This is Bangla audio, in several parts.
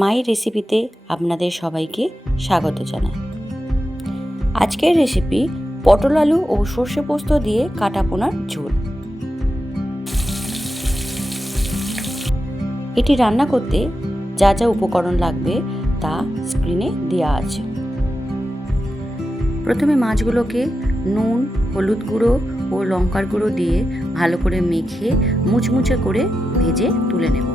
মাই রেসিপিতে আপনাদের সবাইকে স্বাগত জানাই। আজকের রেসিপি পটল আলু ও সর্ষে পোস্ত দিয়ে কাটা পোনার ঝোল। এটি রান্না করতে যা যা উপকরণ লাগবে তা স্ক্রিনে দেওয়া আছে। প্রথমে মাছগুলোকে নুন, হলুদ গুঁড়ো ও লঙ্কার গুঁড়ো দিয়ে ভালো করে মেখে মুচমুচে করে ভেজে তুলে নেব।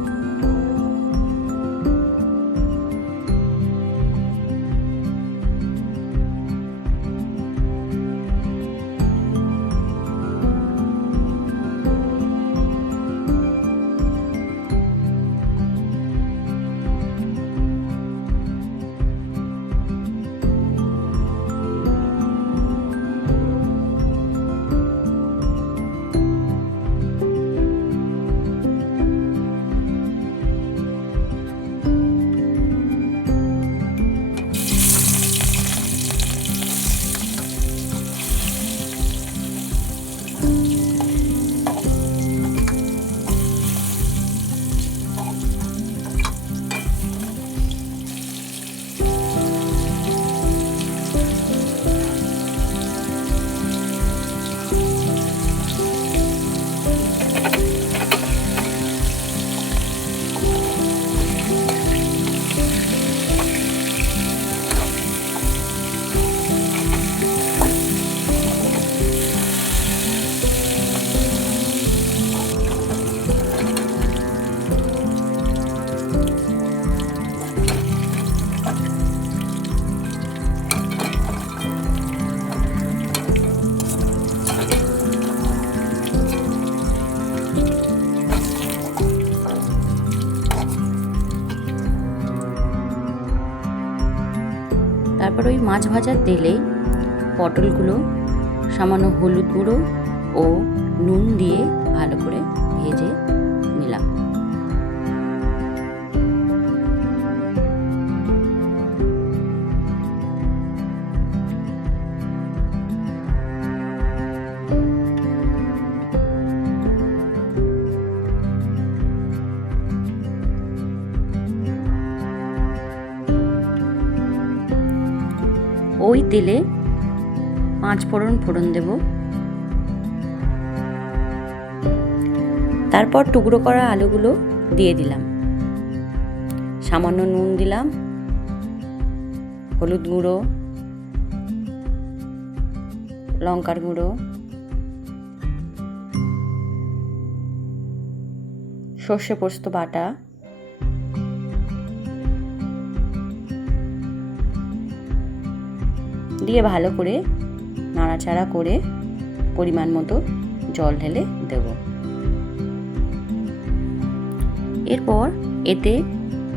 তারপর ওই মাছ ভাজার তেলেই পটলগুলো সামান্য হলুদ গুঁড়ো ও নুন দিয়ে ভালো করে ভেজে নিলাম। ওই তেলে 5 ফোড়ন দেব। তারপর টুকরো করা আলুগুলো দিয়ে দিলাম। সামান্য নুন দিলাম, হলুদ গুঁড়ো, লঙ্কার গুঁড়ো, সর্ষে পোস্ত বাটা, দিয়ে ভালো করে নাড়াচাড়া করে পরিমাণ মতো জল ঢেলে দেব। এরপর এতে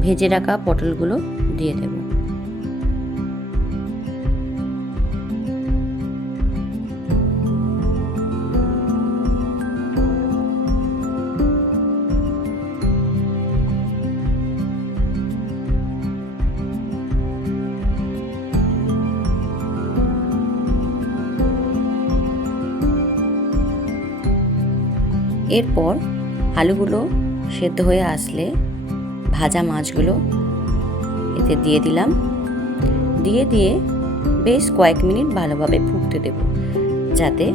ভেজে রাখা পটলগুলো দিয়ে দেব। এরপর আলুগুলো সেদ্ধ হয়ে আসলে ভাজা মাছগুলো এতে দিয়ে দিলাম। দিয়ে বেশ কয়েক মিনিট ভালোভাবে ফুটতে দেব, যাতে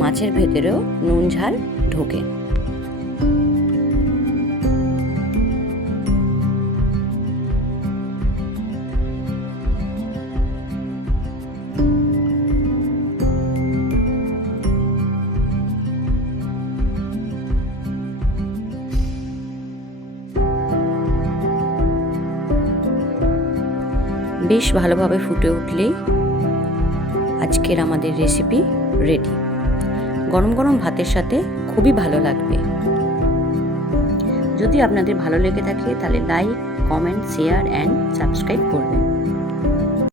মাছের ভেতরেও নুন ঝাল ঢোকে। বেশ ভালোভাবে ফুটে উঠলেই আজকের আমাদের রেসিপি রেডি। গরম গরম ভাতের সাথে খুবই ভালো লাগবে। যদি আপনাদের ভালো লেগে থাকে তাহলে like, comment, share and subscribe করবেন।